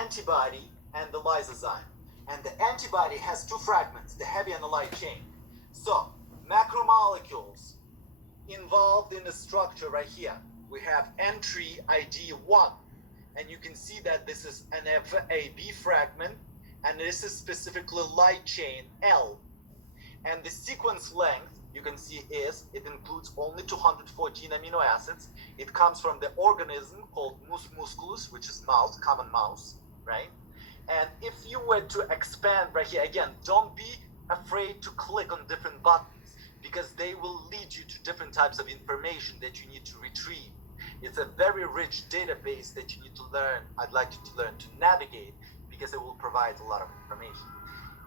antibody and the lysozyme. And the antibody has two fragments, the heavy and the light chain. So macromolecules involved in the structure right here. We have entry ID 1, and you can see that this is an FAB fragment, and this is specifically light chain L. And the sequence length, you can see, is it includes only 214 amino acids. It comes from the organism called mus musculus, which is mouse, common mouse, right? And if you were to expand right here, again, don't be afraid to click on different buttons, because they will lead you to different types of information that you need to retrieve. It's a very rich database that you need to learn. I'd like you to learn to navigate, because it will provide a lot of information.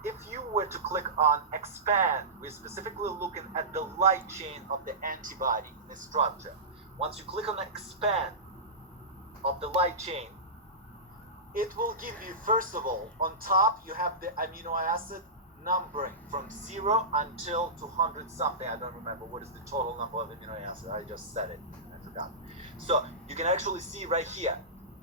If you were to click on expand, we're specifically looking at the light chain of the antibody in the structure. Once you click on expand of the light chain, it will give you, first of all, on top you have the amino acid numbering from 0 until 200 something. I don't remember what is the total number of amino acid. I just said it, I forgot. So you can actually see right here,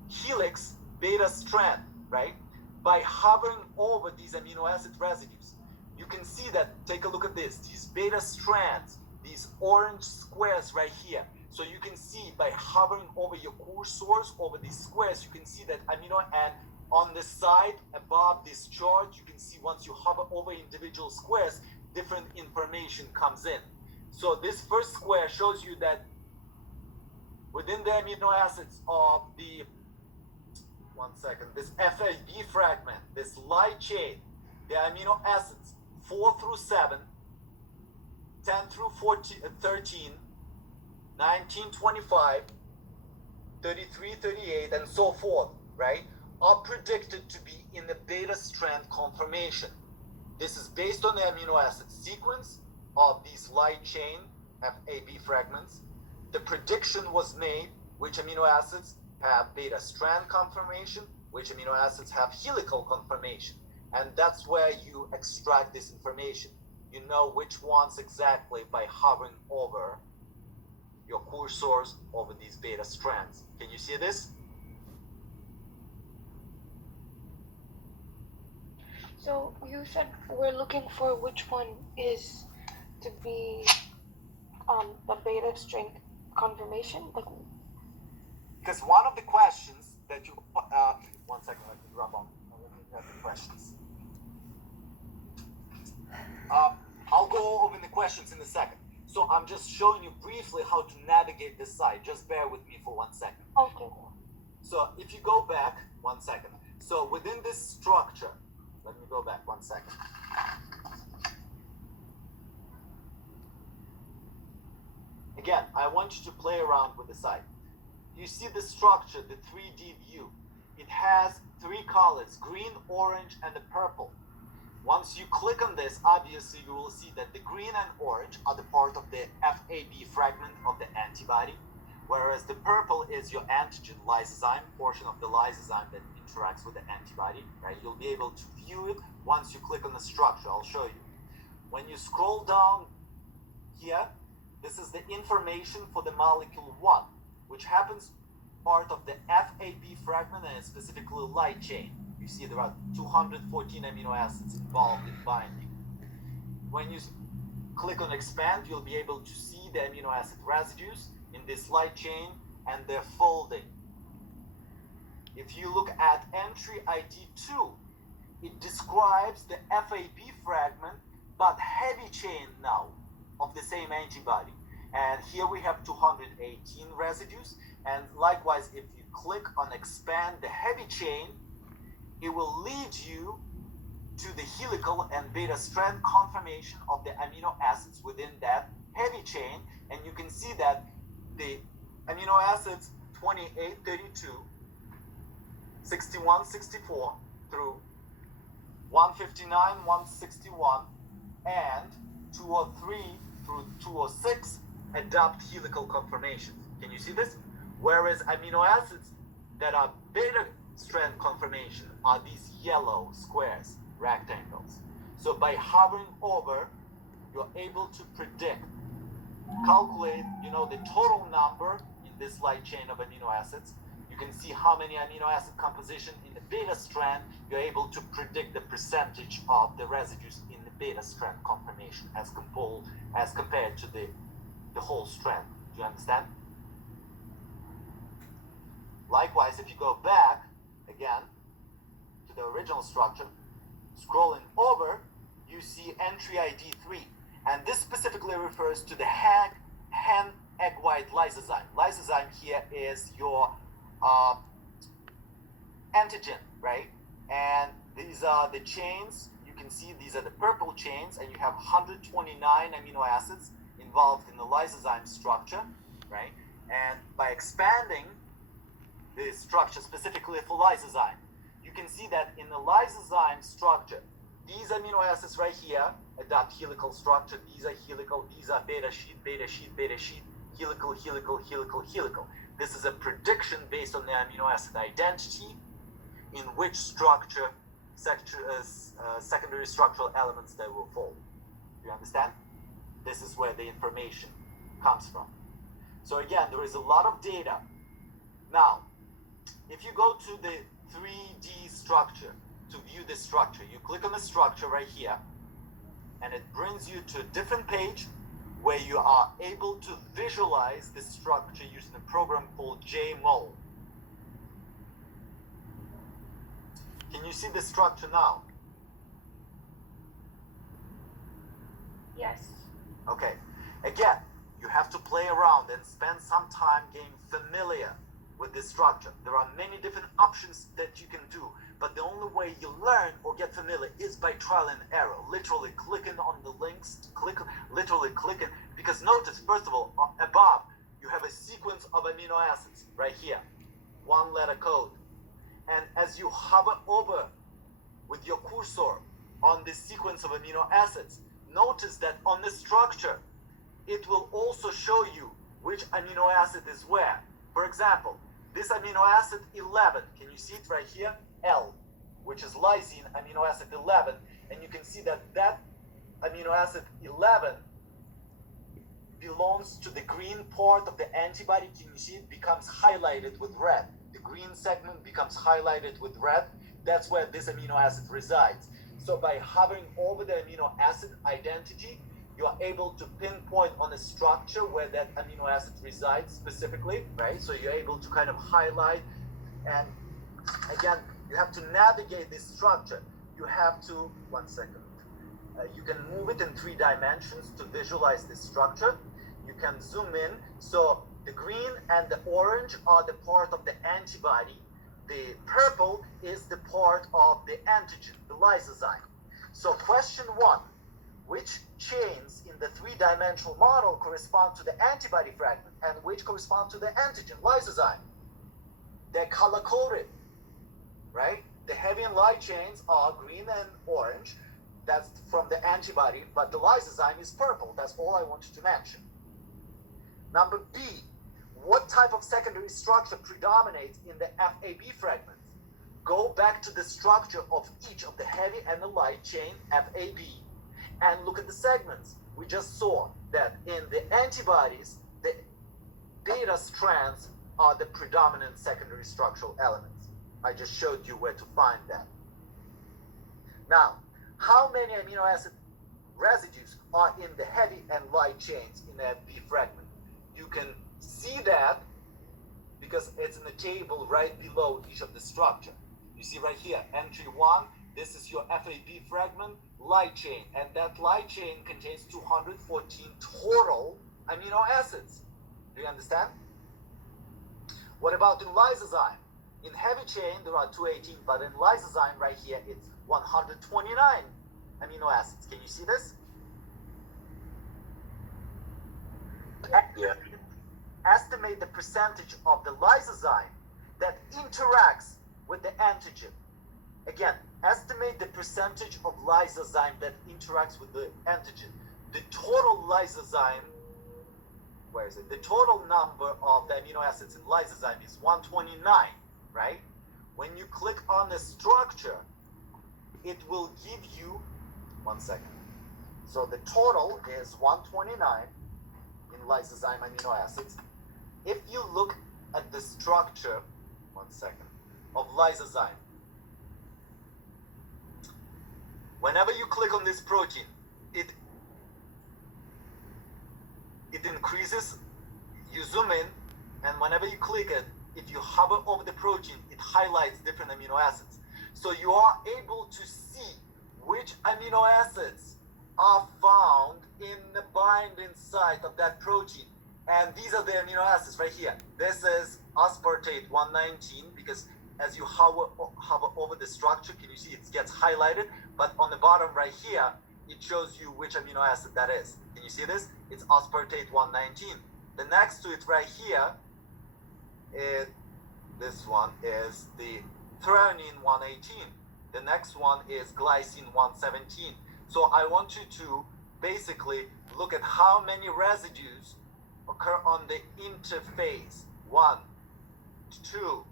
helix, beta strand, right? By hovering over these amino acid residues, you can see that, take a look at this, these beta strands, these orange squares right here. So you can see by hovering over your cursors, over these squares, you can see that amino, and on the side above this chart, you can see once you hover over individual squares, different information comes in. So this first square shows you that within the amino acids of the, one second, this FAB fragment, this light chain, the amino acids 4 through 7, 10 through 14, 13, 19, 25, 33, 38, and so forth, right, are predicted to be in the beta strand conformation. This is based on the amino acid sequence of these light chain FAB fragments. The prediction was made which amino acids have beta strand conformation, which amino acids have helical conformation. And that's where you extract this information. You know which ones exactly by hovering over your cursors over these beta strands. Can you see this? So you said we're looking for which one is to be the beta strand conformation? Because one of the questions that you, one second, let me grab on the questions. I'll go over the questions in a second. So I'm just showing you briefly how to navigate this site. Just bear with me for 1 second. Okay. So if you go back, 1 second. So within this structure, let me go back 1 second. Again, I want you to play around with the site. You see the structure, the 3D view. It has 3 colors, green, orange, and the purple. Once you click on this, obviously you will see that the green and orange are the part of the FAB fragment of the antibody, whereas the purple is your antigen lysozyme, portion of the lysozyme that interacts with the antibody. Right? You'll be able to view it once you click on the structure. I'll show you. When you scroll down here, this is the information for the molecule 1, which happens part of the FAB fragment and specifically light chain. You see there are 214 amino acids involved in binding. When you click on expand, you'll be able to see the amino acid residues in this light chain and their folding. If you look at entry ID 2, it describes the FAB fragment, but heavy chain now of the same antibody. And here we have 218 residues. And likewise, if you click on expand the heavy chain, it will lead you to the helical and beta strand conformation of the amino acids within that heavy chain. And you can see that the amino acids 28, 32, 61, 64 through 159, 161, and 203 through 206 adopt helical conformation. Can you see this? Whereas amino acids that are beta strand conformation are these yellow squares, rectangles. So by hovering over, you're able to predict, calculate, the total number in this light chain of amino acids. You can see how many amino acid composition in the beta strand, you're able to predict the percentage of the residues in the beta strand conformation as compared to the whole strand. Do you understand? Likewise, if you go back again to the original structure, scrolling over, you see entry ID 3. And this specifically refers to the hen egg white lysozyme. Lysozyme here is your antigen, right? And these are the chains. You can see these are the purple chains, and you have 129 amino acids involved in the lysozyme structure, right? And by expanding the structure specifically for lysozyme, you can see that in the lysozyme structure, these amino acids right here adopt helical structure. These are helical. These are beta sheet, beta sheet, beta sheet, helical, helical, helical, helical. This is a prediction based on the amino acid identity in which secondary structural elements they will fall. Do you understand? This is where the information comes from. So again, there is a lot of data. Now, if you go to the 3D structure to view this structure, you click on the structure right here, and it brings you to a different page where you are able to visualize this structure using a program called JMOL. Can you see the structure now? Yes. Okay. Again, you have to play around and spend some time getting familiar with this structure. There are many different options that you can do, but the only way you learn or get familiar is by trial and error, literally clicking on the links, literally clicking, because notice, first of all, above, you have a sequence of amino acids right here, one letter code. And as you hover over with your cursor on this sequence of amino acids, notice that on the structure, it will also show you which amino acid is where. For example, this amino acid 11, can you see it right here? L, which is lysine amino acid 11, and you can see that that amino acid 11 belongs to the green part of the antibody. Can you see it becomes highlighted with red? The green segment becomes highlighted with red. That's where this amino acid resides. So by hovering over the amino acid identity, you are able to pinpoint on a structure where that amino acid resides specifically, right? So you're able to kind of highlight, and again, you have to navigate this structure. You have to, one second, you can move it in 3 dimensions to visualize this structure. You can zoom in. So the green and the orange are the part of the antibody. The purple is the part of the antigen, the lysozyme. So question 1, which chains in the 3-dimensional model correspond to the antibody fragment and which correspond to the antigen, lysozyme? They're color-coded, right? The heavy and light chains are green and orange. That's from the antibody, but the lysozyme is purple. That's all I wanted to mention. Number B, what type of secondary structure predominates in the FAB fragment? Go back to the structure of each of the heavy and the light chain, FAB, and look at the segments. We just saw that in the antibodies, the beta strands are the predominant secondary structural elements. I just showed you where to find that. Now, how many amino acid residues are in the heavy and light chains in the FAB fragment? You can see that because it's in the table right below each of the structure. You see right here, entry 1, this is your FAB fragment, light chain, and that light chain contains 214 total amino acids. Do you understand? What about in lysozyme? In heavy chain, there are 218, but in lysozyme right here, it's 129 amino acids. Can you see this? Yeah. Estimate the percentage of the lysozyme that interacts with the antigen. Again, estimate the percentage of lysozyme that interacts with the antigen. The total lysozyme, where is it? The total number of the amino acids in lysozyme is 129, right? When you click on the structure, it will give you, one second. So the total is 129 in lysozyme amino acids. If you look at the structure, one second, of lysozyme, Whenever you click on this protein, it increases. You zoom in, and whenever you click it, if you hover over the protein, it highlights different amino acids. So you are able to see which amino acids are found in the binding site of that protein. And these are the amino acids right here. This is aspartate 119, because as you hover over the structure, can you see it gets highlighted? But on the bottom right here, it shows you which amino acid that is. Can you see this? It's aspartate 119. The next to it right here, this one is the threonine 118. The next one is glycine 117. So I want you to basically look at how many residues occur on the interphase. 1, 2,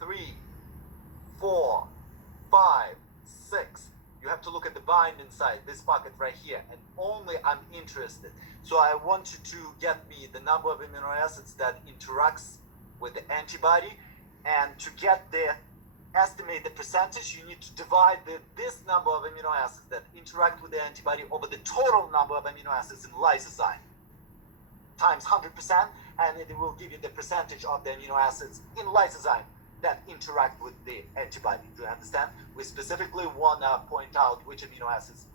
3, 4, 5, 6. You have to look at the binding site, this pocket right here, and only I'm interested. So I want you to get me the number of amino acids that interacts with the antibody, and to get the estimate the percentage, you need to divide this number of amino acids that interact with the antibody over the total number of amino acids in lysozyme times 100%, and it will give you the percentage of the amino acids in lysozyme that interact with the antibody. Do you understand? We specifically want to point out which amino acids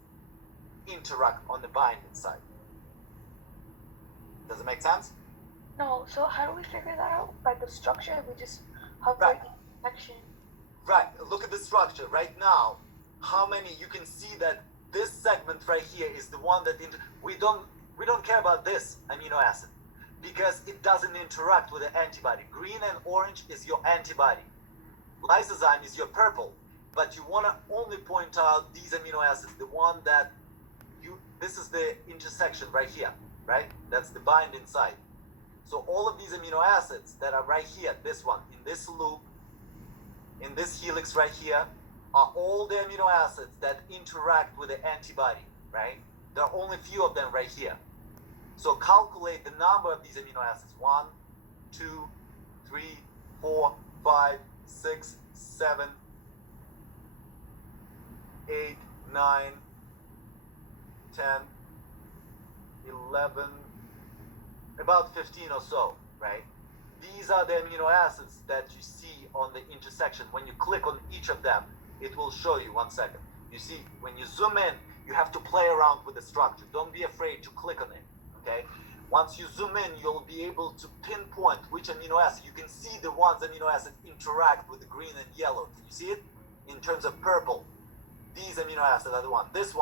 interact on the binding site. Does it make sense? No, so how do we figure that out? By the structure? We just hover Right. the section. Right, look at the structure right now. How many, you can see that this segment right here is the one that we don't care about this amino acid because it doesn't interact with the antibody. Green and orange is your antibody. Lysozyme is your purple, but you want to only point out these amino acids, the one that this is the intersection right here, right? That's the binding site. So all of these amino acids that are right here, this one, in this loop, in this helix right here, are all the amino acids that interact with the antibody, right? There are only a few of them right here. So calculate the number of these amino acids. 1, 2, 3, 4, 5, 6, 7, 8, 9, 10, 11, about 15 or so, right? These are the amino acids that you see on the intersection. When you click on each of them, it will show you. 1 second. You see, when you zoom in, you have to play around with the structure. Don't be afraid to click on it, okay? Once you zoom in, you'll be able to pinpoint which amino acid. You can see the ones amino acids interact with the green and yellow. Can you see it? In terms of purple, these amino acids are the one. This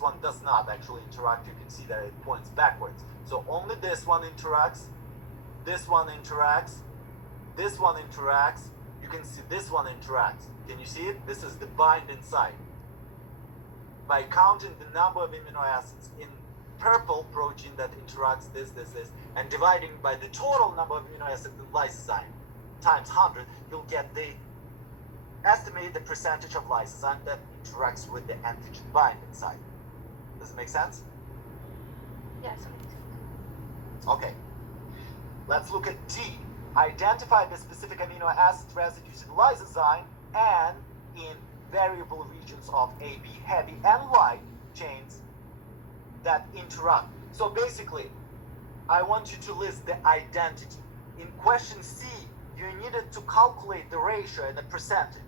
one does not actually interact. You can see that it points backwards. So only this one interacts, this one interacts, this one interacts. You can see this one interacts. Can you see it? This is the binding site. By counting the number of amino acids in purple protein that interacts this, and dividing by the total number of amino acids in lysozyme times 100, you'll get the estimate the percentage of lysozyme that interacts with the antigen binding site. Does it make sense? Yes. Okay. Let's look at D. Identify the specific amino acid residues in lysozyme and in variable regions of AB, heavy and light chains that interact. So basically, I want you to list the identity. In question C, you needed to calculate the ratio and the percentage.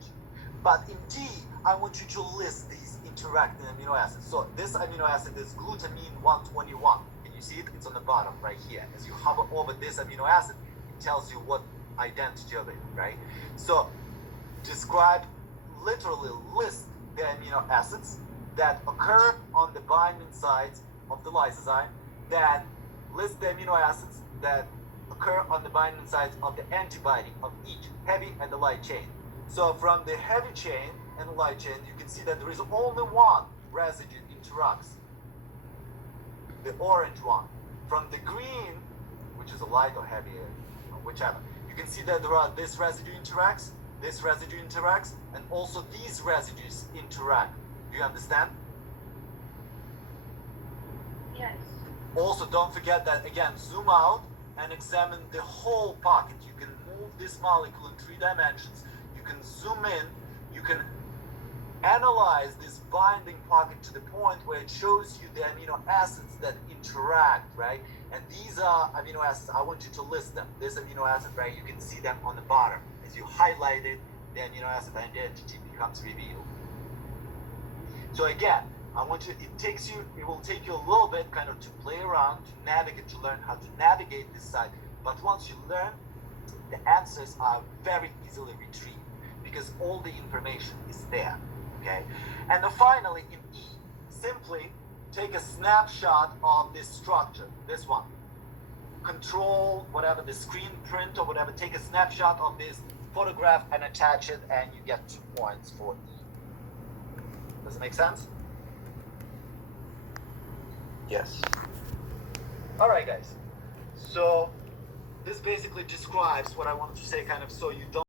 But in D, I want you to list these interacting amino acids. So this amino acid is glutamine 121. Can you see it? It's on the bottom right here. As you hover over this amino acid, it tells you what identity of it, right? So describe, literally list the amino acids that occur on the binding sites of the lysozyme, then list the amino acids that occur on the binding sites of the antibody of each heavy and the light chain. So from the heavy chain and the light chain, you can see that there is only one residue interacts, the orange one. From the green, which is a light or heavy, whichever, you can see that this residue interacts, this residue interacts, and also these residues interact. Do you understand? Yes. Also, don't forget that, again, zoom out and examine the whole pocket. You can move this molecule in 3 dimensions. You can zoom in. You can analyze this binding pocket to the point where it shows you the amino acids that interact, right? And these are amino acids. I want you to list them. This amino acid, right? You can see them on the bottom. As you highlight it, the amino acid identity becomes revealed. So again, it will take you a little bit kind of to play around, to navigate, to learn how to navigate this site. But once you learn, the answers are very easily retrieved because all the information is there, okay? And then finally, in E, simply take a snapshot of this structure, this one. Control, whatever, the screen print or whatever, take a snapshot of this photograph and attach it, and you get 2 points for E. Does it make sense? Yes. All right, guys. So this basically describes what I wanted to say, kind of, so you don't